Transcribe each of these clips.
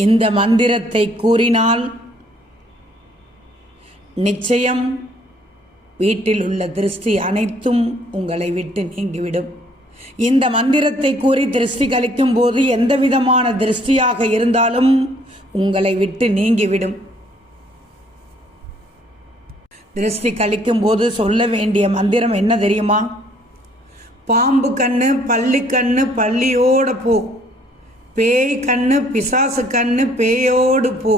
இந்த மந்திரத்தை கூறினால் நிச்சயம் வீட்டில் உள்ள திருஷ்டி அனைத்தும் உங்களை விட்டு நீங்கிவிடும். இந்த மந்திரத்தை கூறி திருஷ்டி கழிக்கும் போது எந்த விதமான திருஷ்டியாக இருந்தாலும் உங்களை விட்டு நீங்கிவிடும். திருஷ்டி கழிக்கும் போது சொல்ல வேண்டிய மந்திரம் என்ன தெரியுமா? பாம்பு கண்ணு பள்ளி கண்ணு பள்ளியோட போ, பேய் கண்ணு பிசாசு கண்ணு பேயோடு போ,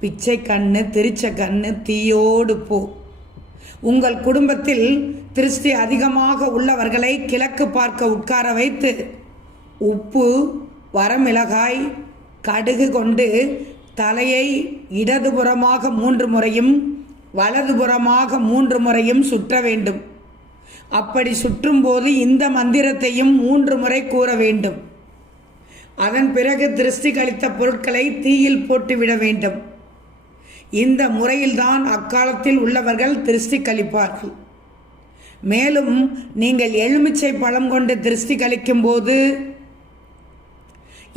பிச்சை கண்ணு திரிச்ச கண்ணு தீயோடு போ. உங்கள் குடும்பத்தில் திருஷ்டி அதிகமாக உள்ளவர்களை கிழக்கு பார்க்க உட்கார வைத்து உப்பு வரமிளகாய் கடுகு கொண்டு தலையை இடதுபுறமாக 3 முறையும் வலதுபுறமாக 3 முறையும் சுற்ற வேண்டும். அப்படி சுற்றும் போது இந்த மந்திரத்தையும் 3 முறை கூற வேண்டும். அதன் பிறகு திருஷ்டி கழித்த பொருட்களை தீயில் போட்டுவிட வேண்டும். இந்த முறையில்தான் அக்காலத்தில் உள்ளவர்கள் திருஷ்டி கழிப்பார்கள். மேலும் நீங்கள் எலுமிச்சை பழம் கொண்டு திருஷ்டி கழிக்கும் போது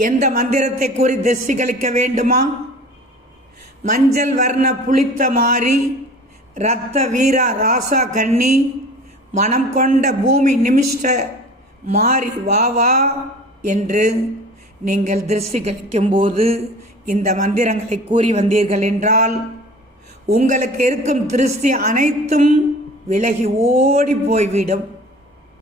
எந்த மந்திரத்தை கூறி திருஷ்டி கழிக்க வேண்டுமா? மஞ்சள் வர்ண புளித்த மாறி, இரத்த வீரா ராசா கன்னி, மனம் கொண்ட பூமி நிமிஷ்ட மாறி வாவா என்று நீங்கள் திருஷ்டி கழிக்கும் போது இந்த மந்திரங்களை கூறி வந்தீர்கள் என்றால் உங்களுக்கு இருக்கும் திருஷ்டி அனைத்தும் விலகி ஓடி போய்விடும்.